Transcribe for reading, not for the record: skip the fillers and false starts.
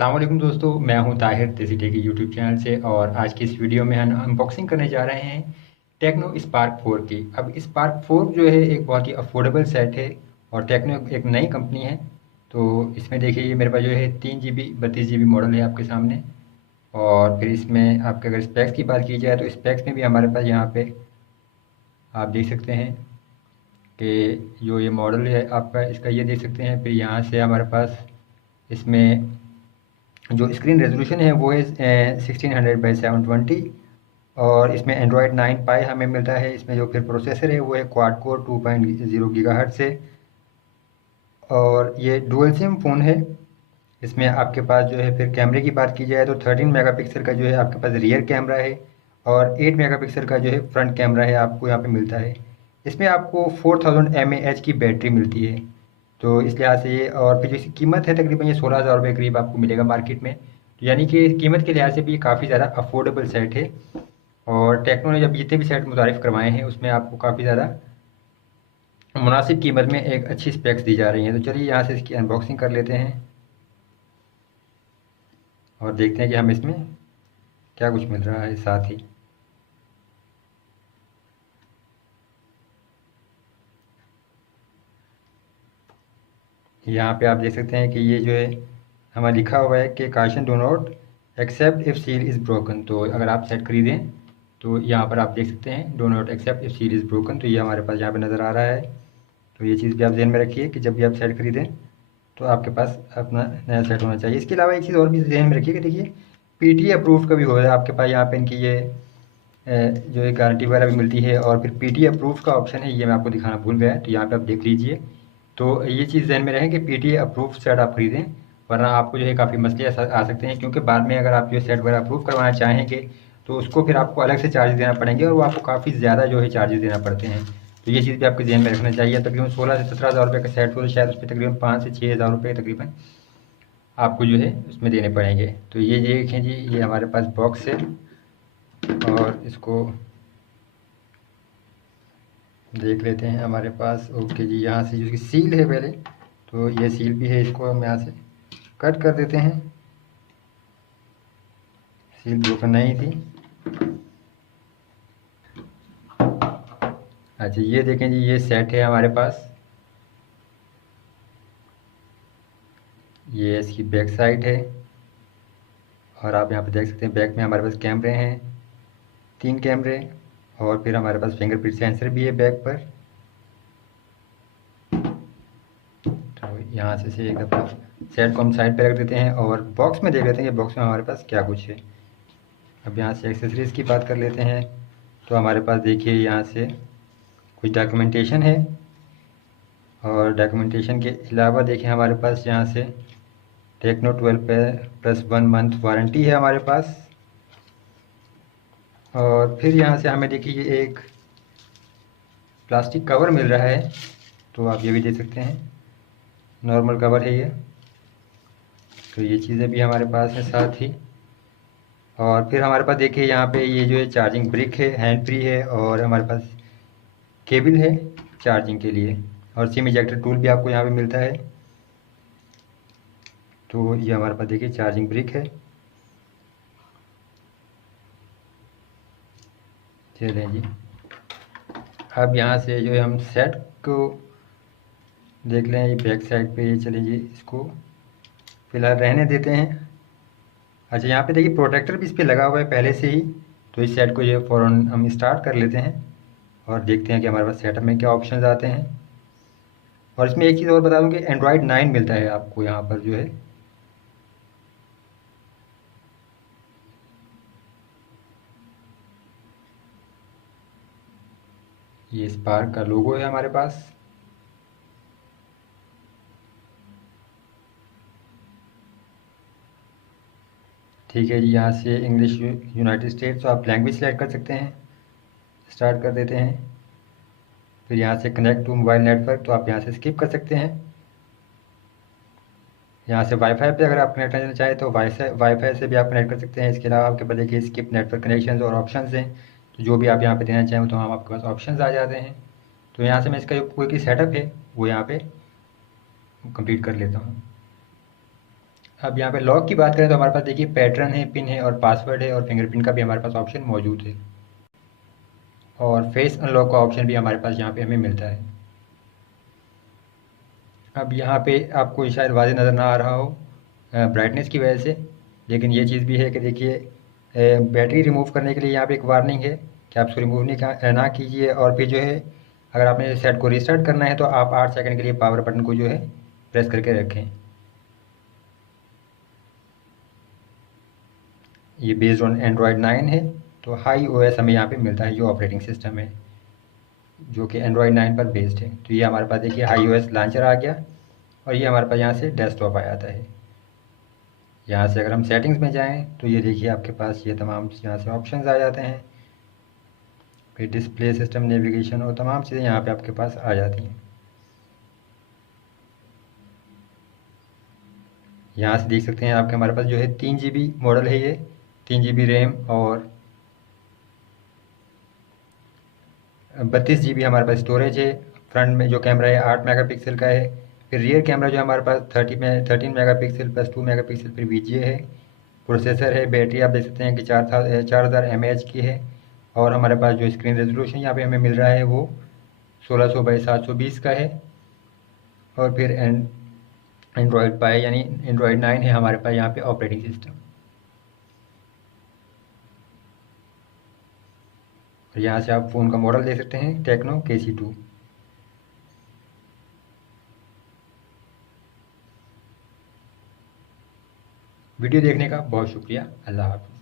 अस्सलाम वालेकुम दोस्तों, मैं हूं ताहिर देसी टेक की यूट्यूब चैनल से। और आज की इस वीडियो में हम अनबॉक्सिंग करने जा रहे हैं टेक्नो स्पार्क 4 की। अब स्पार्क 4 जो है एक बहुत ही अफोर्डेबल सेट है और टेक्नो एक नई कंपनी है। तो इसमें देखिए, ये मेरे पास जो है 3 GB 32 GB मॉडल है आपके सामने। और फिर इसमें आपके अगर स्पेक्स की बात की जाए तो स्पेक्स में भी हमारे पास यहाँ पे आप देख सकते हैं कि जो ये मॉडल है आपका, इसका ये देख सकते हैं। फिर यहाँ से हमारे पास इसमें जो स्क्रीन रेजोल्यूशन है वो है 1600 बाई 720। और इसमें एंड्रॉयड 9 पाई हमें मिलता है। इसमें जो फिर प्रोसेसर है वो है क्वाड कोर 2.0 GHz से। और ये डुअल सिम फ़ोन है। इसमें आपके पास जो है, फिर कैमरे की बात की जाए तो 13 मेगापिक्सल का जो है आपके पास रियर कैमरा है और 8 मेगापिक्सल का जो है फ्रंट कैमरा है आपको यहाँ पे मिलता है। इसमें आपको 4000 mAh की बैटरी मिलती है। तो इस लिहाज से ये, और फिर जो इसकी कीमत है तकरीबन ये 16,000 रुपये करीब आपको मिलेगा मार्केट में। तो यानी कि कीमत के लिहाज से भी काफ़ी ज़्यादा अफोर्डेबल सेट है। और टेक्नो ने जब जितने भी सेट मुतारिफ़ करवाए हैं उसमें आपको काफ़ी ज़्यादा मुनासिब कीमत में एक अच्छी स्पेक्स दी जा रही हैं। तो चलिए यहाँ से इसकी अनबॉक्सिंग कर लेते हैं और देखते हैं कि हम इसमें क्या कुछ मिल रहा है साथ ही। यहाँ पे आप देख सकते हैं कि ये जो है हमारा लिखा हुआ है कि caution do not accept if seal is broken. तो अगर आप सेट खरीदें तो यहाँ पर आप देख सकते हैं do not accept if seal is broken. तो ये हमारे पास यहाँ पे नज़र आ रहा है। तो ये चीज़ भी आप ध्यान में रखिए कि जब भी आप सेट खरीदें तो आपके पास अपना नया सेट होना चाहिए। इसके अलावा एक चीज़ और भी ध्यान में रखिए कि देखिए, पीटीए अप्रूव का भी हो रहा है आपके पास। यहाँ पे इनकी ये जो है गारंटी वगैरह भी मिलती है। और फिर पीटीए अप्रूव का ऑप्शन है, ये मैं आपको दिखाना भूल गया। तो यहाँ पे आप देख लीजिए। तो ये चीज़ ध्यान में रहे कि पीटीए अप्रूव सेट आप खरीदें, वरना आपको जो है काफ़ी मसले आ सकते हैं। क्योंकि बाद में अगर आप जो सेट वगैरह अप्रूव करवाना चाहेंगे तो उसको फिर आपको अलग से चार्ज देना पड़ेंगे और वो आपको काफ़ी ज़्यादा जो है चार्जेस देना पड़ते हैं। तो ये चीज़ भी आपके ध्यान में रखना चाहिए। तकरीबन 16 से 17 हज़ार रुपये का सेट हो तो शायद उस पर तकरीबन 5 से 6 हज़ार रुपये तकरीबन आपको जो है उसमें देने पड़ेंगे। तो ये देखें जी, ये हमारे पास बॉक्स है और इसको देख लेते हैं हमारे पास। ओके जी, यहाँ से जो इसकी सील है पहले, तो ये सील भी है, इसको हम यहाँ से कट कर देते हैं। सील ब्रोकन नहीं थी। अच्छा, ये देखें जी, ये सेट है हमारे पास। ये इसकी बैक साइड है और आप यहाँ पे देख सकते हैं बैक में हमारे पास कैमरे हैं, 3 कैमरे। और फिर हमारे पास फिंगरप्रिंट सेंसर भी है बैक पर। तो यहाँ से एक दफ़ा सेट को हम साइड पे रख देते हैं और बॉक्स में देख लेते हैं कि बॉक्स में हमारे पास क्या कुछ है। अब यहाँ से एक्सेसरीज़ की बात कर लेते हैं। तो हमारे पास देखिए, यहाँ से कुछ डॉक्यूमेंटेशन है। और डॉक्यूमेंटेशन के अलावा देखिए हमारे पास यहाँ से टेक्नो 12 पे प्लस 1 मंथ वारंटी है हमारे पास। और फिर यहाँ से हमें देखिए एक प्लास्टिक कवर मिल रहा है। तो आप ये भी देख सकते हैं, नॉर्मल कवर है ये। तो ये चीज़ें भी हमारे पास हैं साथ ही। और फिर हमारे पास देखिए यहाँ पे ये जो है चार्जिंग ब्रिक है, हैंड फ्री है। और हमारे पास केबल है चार्जिंग के लिए। और सिम इजेक्टर टूल भी आपको यहाँ पे मिलता है। तो ये हमारे पास देखिए चार्जिंग ब्रिक है। चलें जी, अब यहाँ से जो है हम सेट को देख लें। ये बैक साइड पे, ये चलिए जी, इसको फ़िलहाल रहने देते हैं। अच्छा, यहाँ पे देखिए प्रोटेक्टर भी इस पर लगा हुआ है पहले से ही। तो इस सेट को जो है फ़ौरन हम स्टार्ट कर लेते हैं और देखते हैं कि हमारे पास सेटअप में क्या ऑप्शंस आते हैं। और इसमें एक चीज़ और बता दूं कि एंड्रॉयड 9 मिलता है आपको यहाँ पर जो है। ये स्पार्क का लोगो है हमारे पास। ठीक है जी, यहाँ से इंग्लिश यूनाइटेड स्टेट्स, तो आप लैंग्वेज सेलेक्ट कर सकते हैं। स्टार्ट कर देते हैं। फिर यहाँ से कनेक्ट टू मोबाइल नेटवर्क, तो आप यहाँ से स्किप कर सकते हैं। यहाँ से वाईफाई पे अगर आप कनेक्ट करना चाहें तो वाईफाई से भी आप कनेक्ट कर सकते हैं। इसके अलावा आपके पास देखिए स्किप नेटवर्क कनेक्शन और ऑप्शंस हैं। तो जो भी आप यहाँ पे देना चाहें तो हम आपके पास ऑप्शंस आ जाते हैं। तो यहाँ से मैं इसका जो कोई सेटअप है वो यहाँ पे कंप्लीट कर लेता हूँ। अब यहाँ पे लॉक की बात करें तो हमारे पास देखिए पैटर्न है, पिन है और पासवर्ड है और फिंगरप्रिंट का भी हमारे पास ऑप्शन मौजूद है और फेस अनलॉक का ऑप्शन भी हमारे पास यहाँ पे हमें मिलता है। अब यहाँ पे आपको शायद वाज़ेह नज़र ना आ रहा हो ब्राइटनेस की वजह से, लेकिन ये चीज़ भी है कि देखिए बैटरी रिमूव करने के लिए यहाँ पे एक वार्निंग है कि आप इसको रिमूव नहीं ना कीजिए, और फिर जो है अगर आपने सेट को रिस्टार्ट करना है तो आप 8 सेकंड के लिए पावर बटन को जो है प्रेस करके रखें। ये बेस्ड ऑन एंड्रॉयड 9 है, तो हाई ओएस हमें यहाँ पे मिलता है जो ऑपरेटिंग सिस्टम है जो कि एंड्रॉयड 9 पर बेस्ड है। तो ये हमारे पास देखिए हाई ओएस लॉन्चर आ गया और ये हमारे पास यहाँ से डेस्कटॉप आ जाता है। यहाँ से अगर हम सेटिंग्स में जाएं तो ये देखिए आपके पास ये तमाम यहाँ से ऑप्शंस आ जाते हैं, फिर डिस्प्ले सिस्टम नेविगेशन और तमाम चीज़ें यहाँ पे आपके पास आ जाती हैं। यहाँ से देख सकते हैं आपके हमारे पास जो है 3 GB मॉडल है, ये 3 GB रैम और 32 GB हमारे पास स्टोरेज है। फ्रंट में जो कैमरा है 8 मेगापिक्सल का है, फिर रियर कैमरा जो हमारे पास 13 मेगापिक्सल प्लस 2 मेगापिक्सल फिर VGA है। प्रोसेसर है, बैटरी आप देख सकते हैं कि 4000 mAh की है, और हमारे पास जो स्क्रीन रेजोल्यूशन यहाँ पे हमें मिल रहा है वो 1600 बाई 720 का है। और फिर एंड्रॉयड पाए यानी एंड्रॉयड 9 है हमारे पास यहाँ पे ऑपरेटिंग सिस्टम। और यहाँ से आप फ़ोन का मॉडल देख सकते हैं टेक्नो KC2। वीडियो देखने का बहुत शुक्रिया। अल्लाह हाफ़िज़।